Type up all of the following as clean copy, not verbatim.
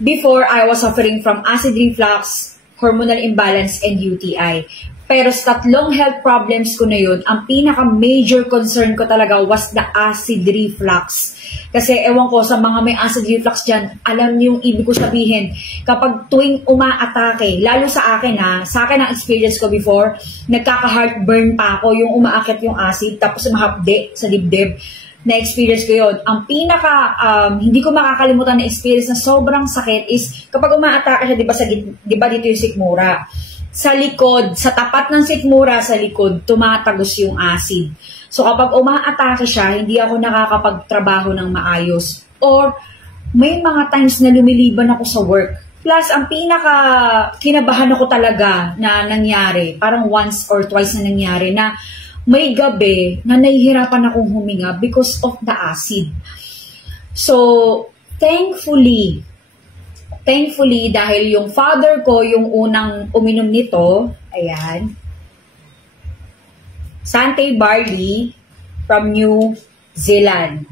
Before, I was suffering from acid reflux, hormonal imbalance, and UTI. Pero sa tatlong health problems ko na yun, ang pinaka-major concern ko talaga was the acid reflux. Kasi ewan ko, sa mga may acid reflux dyan, alam niyo yung ibig ko sabihin. Kapag tuwing umaatake, lalo sa akin sa akin ang experience ko before, nagkaka-heartburn pa ako, yung umaakit yung acid, tapos umahapde sa dibdib. Na-experience ko yun. Ang hindi ko makakalimutan na experience na sobrang sakit is kapag umaatake siya, di ba dito yung sikmura? Sa likod, sa tapat ng sikmura sa likod, tumatagos yung acid. So kapag umaatake siya, hindi ako nakakapagtrabaho ng maayos. Or may mga times na lumiliban ako sa work. Plus, ang kinabahan ako talaga na nangyari, parang once or twice na nangyari, na may gabi na nahihirapan akong huminga because of the acid. So, thankfully, dahil yung father ko yung unang uminom nito, ayan, Sante Barley from New Zealand.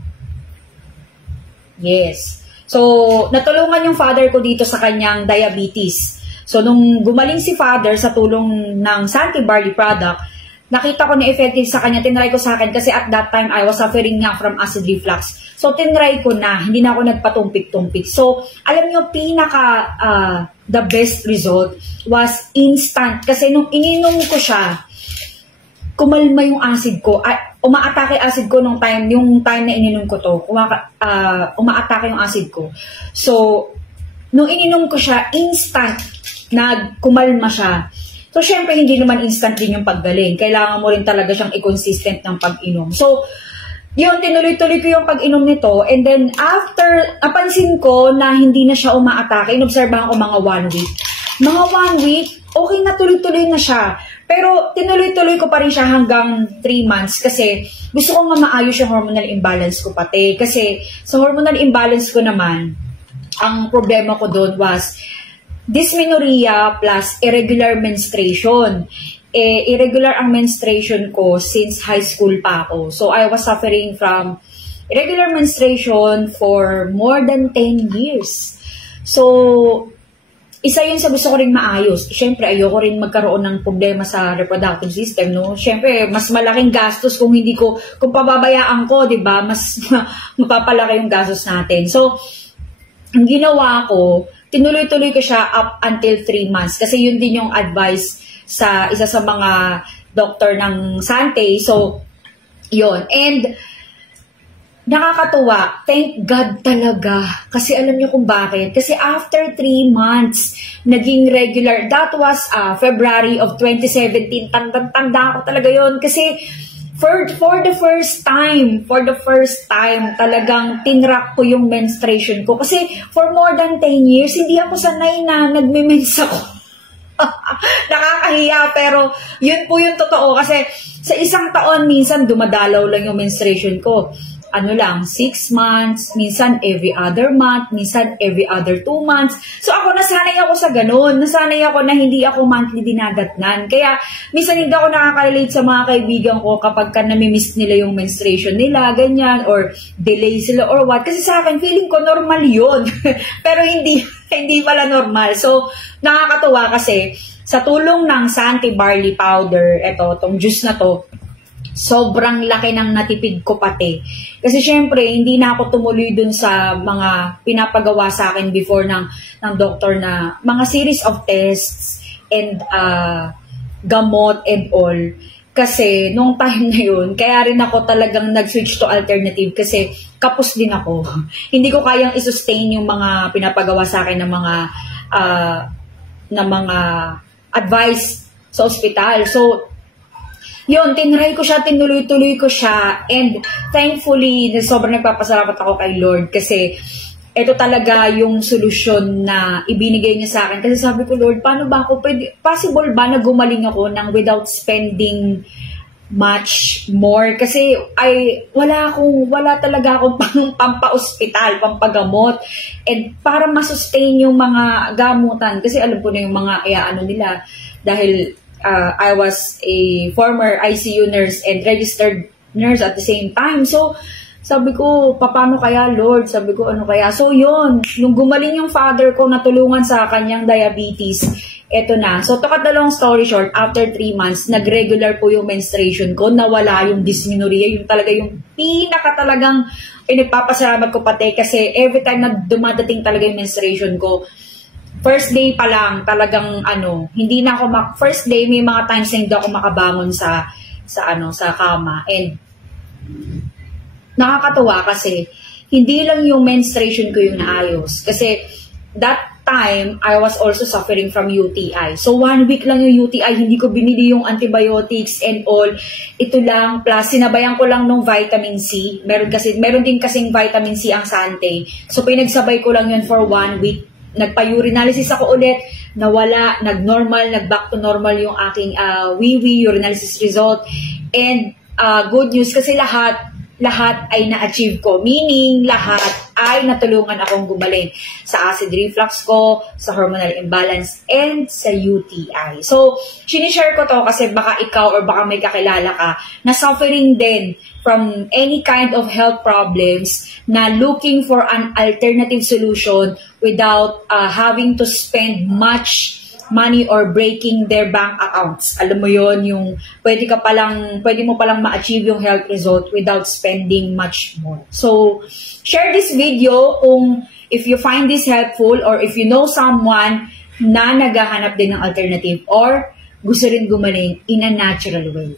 Yes. So, natulungan yung father ko dito sa kanyang diabetes. So, nung gumaling si father sa tulong ng Sante Barley product, nakita ko na effective sa kanya, tinry ko sa akin kasi at that time I was suffering nga from acid reflux. So tinry ko na, hindi na ako nagpatumpik-tumpik. So alam niyo, the best result was instant. Kasi nung ininom ko siya, kumalma yung acid ko. Umaatake acid ko yung time na ininom ko to. Umaatake yung acid ko. So nung ininom ko siya, instant kumalma siya. So, syempre, hindi naman instant din yung paggaling. Kailangan mo rin talaga siyang i-consistent ng pag-inom. So, yun, tinuloy-tuloy ko yung pag-inom nito. And then, after, napansin ko na hindi na siya umaatake, inobserbahan ko mga 1 week. Mga 1 week, okay na, tuloy-tuloy na siya. Pero, tinuloy-tuloy ko pa rin siya hanggang 3 months kasi gusto ko nga maayos yung hormonal imbalance ko pati. Kasi, sa hormonal imbalance ko naman, ang problema ko doon was dysmenorrhea plus irregular menstruation. Irregular ang menstruation ko since high school pa ako. So, I was suffering from irregular menstruation for more than 10 years. So, isa yun sa gusto ko rin maayos. Siyempre, ayoko rin magkaroon ng problema sa reproductive system, no? Siyempre, mas malaking gastos kung pababayaan ko, di ba? Mas mapapalaki yung gastos natin. So, ang ginawa ko, tinuloy-tuloy ko siya up until 3 months. Kasi yun din yung advice sa isa sa mga doktor ng Sante. So, yun. And, nakakatuwa. Thank God talaga. Kasi alam niyo kung bakit. Kasi after 3 months, naging regular. That was February of 2017. Tanda ko talaga yun. Kasi, for the first time, talagang tinrack ko yung menstruation ko. Kasi for more than 10 years, hindi ako sanay na nagme-mens ako. Nakakahiya, pero yun po yung totoo. Kasi sa isang taon, minsan dumadalaw lang yung menstruation ko. 6 months, minsan every other month, minsan every other 2 months. So ako, nasanay ako sa ganun. Nasanay ako na hindi ako monthly dinadatnan. Kaya minsan hindi ako nakaka-relate sa mga kaibigan ko kapag namimiss nila yung menstruation nila, ganyan, or delay sila or what. Kasi sa akin, feeling ko normal yun. Pero hindi pala normal. So, nakakatuwa kasi sa tulong ng Sante Barley Powder, itong juice na to, sobrang laki ng natipid ko pati. Kasi syempre, hindi na ako tumuloy dun sa mga pinapagawa sa akin before ng doktor na mga series of tests and gamot and all. Kasi nung time na yun, kaya rin ako talagang nag-switch to alternative kasi kapos din ako. Hindi ko kayang i-sustain yung mga pinapagawa sa akin ng mga advice sa ospital. So, yun, tinry ko siya, tinuloy-tuloy ko siya, and thankfully, sobrang nagpapasalamat ako kay Lord kasi ito talaga yung solusyon na ibinigay niya sa akin. Kasi sabi ko, Lord, paano ba ako, possible ba na gumaling ako nang without spending much more? Kasi wala talaga akong pampa-ospital, pampagamot, and para masustain yung mga gamutan, kasi alam ko na yung mga nila, dahil I was a former ICU nurse and registered nurse at the same time. So, Sabi ko, paano kaya, Lord? Sabi ko, ano kaya? So, yun. Nung gumaling yung father ko, natulungan sa kanyang diabetes, eto na. So, to cut the long story short, after 3 months, nag-regular po yung menstruation ko, nawala yung dysmenorrhea, yung talaga yung pinaka-talagang nagpapasalamat ko pati kasi every time na dumadating talaga yung menstruation ko, first day pa lang, talagang hindi na ako first day, may mga times na hindi ako makabangon sa kama. And, nakakatuwa kasi hindi lang yung menstruation ko yung naayos. Kasi that time, I was also suffering from UTI. So 1 week lang yung UTI, hindi ko binili yung antibiotics and all. Ito lang, plus sinabayan ko lang nung vitamin C. Meron din kasing vitamin C ang Sante. So pinagsabay ko lang yun for 1 week. Nagpa-urinalysis ako ulit, nawala, nag-normal, nag-back to normal yung aking wee-wee urinalysis result. And good news kasi lahat ay na-achieve ko. Meaning, lahat ay natulungan akong gumaling sa acid reflux ko, sa hormonal imbalance, and sa UTI. So, sinishare ko to kasi baka ikaw or baka may kakilala ka na suffering din from any kind of health problems na looking for an alternative solution without having to spend much money or breaking their bank accounts. Alam mo yon, yung pwede mo palang ma-achieve yung health result without spending much more. So, share this video if you find this helpful or if you know someone na naghahanap din ng alternative or gusto rin gumaling in a natural way.